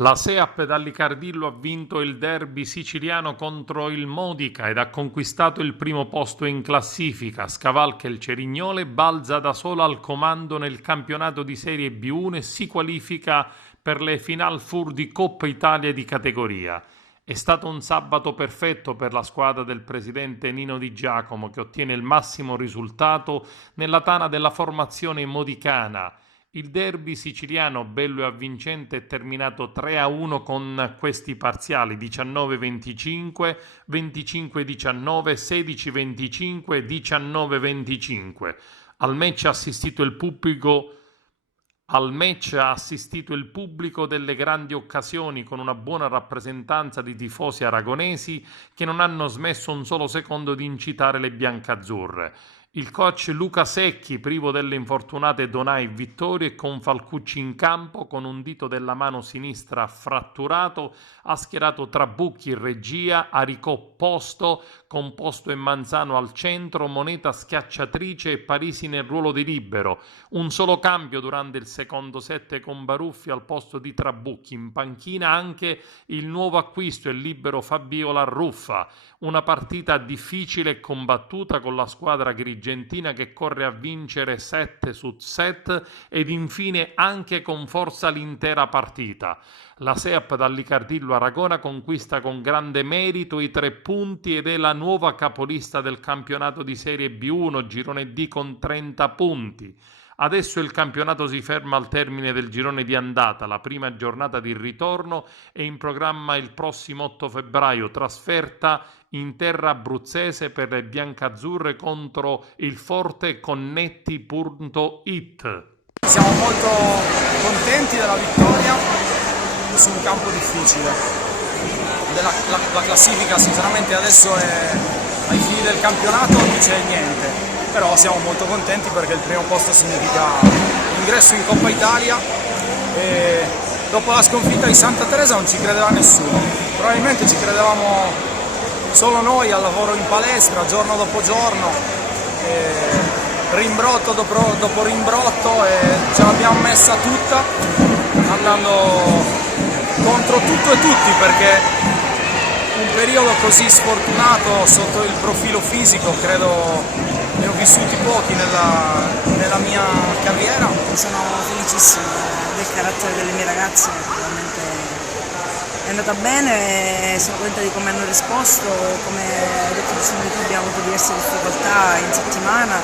La Seap Dallicardillo ha vinto il derby siciliano contro il Modica ed ha conquistato il primo posto in classifica. Scavalca il Cerignole, balza da sola al comando nel campionato di Serie B1 e si qualifica per le Final Four di Coppa Italia di categoria. È stato un sabato perfetto per la squadra del presidente Nino Di Giacomo, che ottiene il massimo risultato nella tana della formazione modicana. Il derby siciliano, bello e avvincente, è terminato 3-1 con questi parziali: 19-25, 25-19, 16-25, 19-25. Al match ha assistito il pubblico Al match ha assistito il pubblico delle grandi occasioni, con una buona rappresentanza di tifosi aragonesi che non hanno smesso un solo secondo di incitare le biancazzurre. Il coach Luca Secchi, privo delle infortunate Donà e Vittorio e con Falcucci in campo, con un dito della mano sinistra fratturato, ha schierato Trabucchi in regia, Aricò posto, con Posto e Manzano al centro, Moneta schiacciatrice e Parisi nel ruolo di libero. Un solo cambio durante il secondo set, con Baruffi al posto di Trabucchi. In panchina anche il nuovo acquisto, il libero Fabiola Ruffa. Una partita difficile e combattuta, con la squadra agrigentina che corre a vincere 7 su 7 ed infine anche con forza l'intera partita. La Seap Dallicardillo Aragona conquista con grande merito i 3 punti ed è la nuova capolista del campionato di Serie B1, girone D, con 30 punti. Adesso il campionato si ferma al termine del girone di andata. La prima giornata di ritorno è in programma il prossimo 8 febbraio, trasferta in terra abruzzese per le biancazzurre contro il Forte Connetti.it. Siamo molto contenti della vittoria su un campo difficile. La classifica sinceramente adesso è ai fini del campionato, non dice niente, però siamo molto contenti perché il primo posto significa l'ingresso in Coppa Italia e dopo la sconfitta di Santa Teresa non ci credeva nessuno, probabilmente ci credevamo solo noi al lavoro in palestra giorno dopo giorno, rimbrotto dopo rimbrotto, e ce l'abbiamo messa tutta andando contro tutto e tutti, perché un periodo così sfortunato sotto il profilo fisico credo ne ho vissuti pochi nella mia carriera. Sono felicissima del carattere delle mie ragazze, veramente è andata bene e sono contenta di come hanno risposto. Come hai detto giustamente, abbiamo avuto diverse difficoltà in settimana,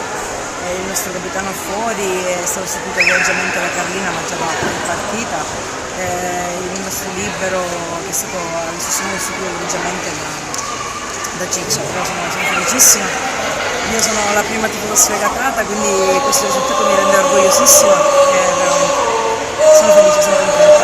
il nostro capitano fuori, è stato seguito egregiamente da Carlina, ma già da partita, il nostro libero che è stato allo stesso modo seguito egregiamente da Ciccia. Però sono felicissima, io sono la prima tifosa sfegatata, quindi questo risultato mi rende orgogliosissima e veramente sono felice, sono contenta.